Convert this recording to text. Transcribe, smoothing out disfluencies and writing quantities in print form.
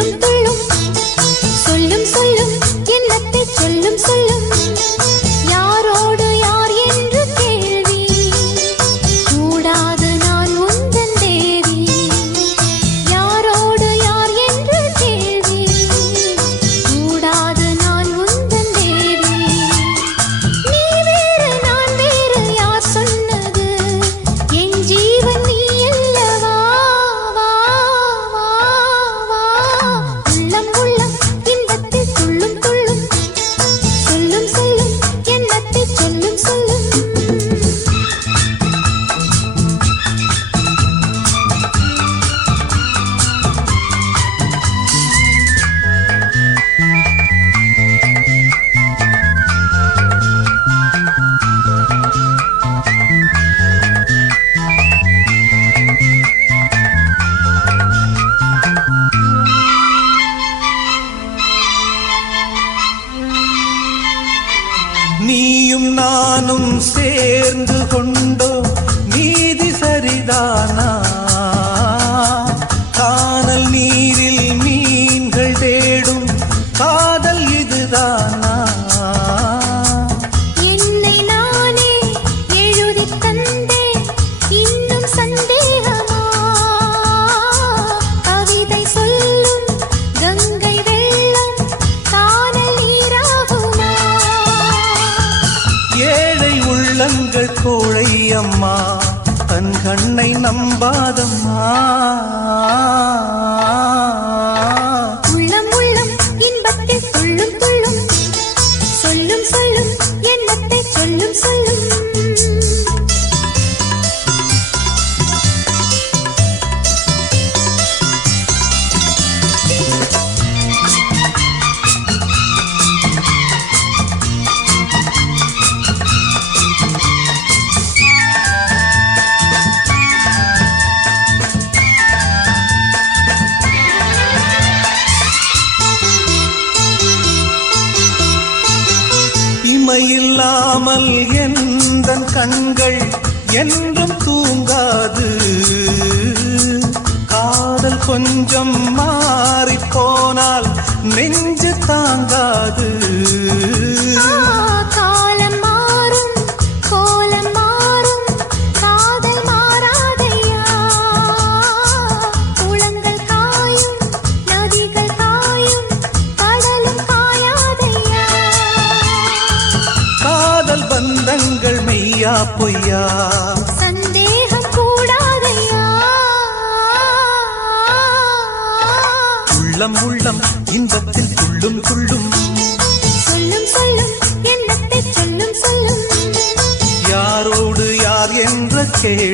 துள்ளும் துள்ளும் சொல்லும் சொல்லும் எண்ணத்தை சொல்லும் சொல்லும் யாரோடு யார் என்று கேள்வி கூடாது நான் உந்தன் தேவி யாரோடு யார் என்று கேள்வி கூடாது நான் உந்தன் தேவி நீ வேறு நான் வேறு யார் சொன்னது என் ஜீவன் நீ அல்லவா வா வா வா உள்ளம் உள்ளம் இன்பத்தில் துள்ளும் துள்ளும் சொல்லும் சொல்லும் எண்ணத்தை சொல்லும் சொல்லும் நீயும் நானும் சேர்ந்து கொண்டோம் நீதி சரிதானா கானல் நீரில் மீன்கள் தேடும் காதல் இதுதானா என்னை நானே எழுதித் தந்தேன் இன்னும் சந்தேகமா கவிதை சொல்லும் கங்கை வெள்ளம் கானல் நீராகுமா ஏழை உள்ளங்கள் கோழை அம்மா தன் கண்ணை நம்பாதம்மா உள்ளம் உள்ளம் இன்பத்தில் துள்ளும் துள்ளும் சொல்லும் சொல்லும் எண்ணத்தை சொல்லும் சொல்லும் இமையில்லாமல் எந்தன் கண்கள் என்றும் தூங்காது காதல் கொஞ்சம் மாறிப் போனால் நெஞ்சு தாங்காது காலம் மாறும் கோலம் மாறும் காதல் மாறாதையா குளங்கள் காயும் நதிகள் காயும் கடலும் காயாதையா காதல் பந்தங்கள் மெய்யா பொய்யா சந்தேகம் கூடாதையா உள்ளம் உள்ளம் இன்பத்தில் துள்ளும் துள்ளும் சொல்லும் சொல்லும் எண்ணத்தை சொல்லும் சொல்லும் யாரோடு யார் என்ற கேள்வி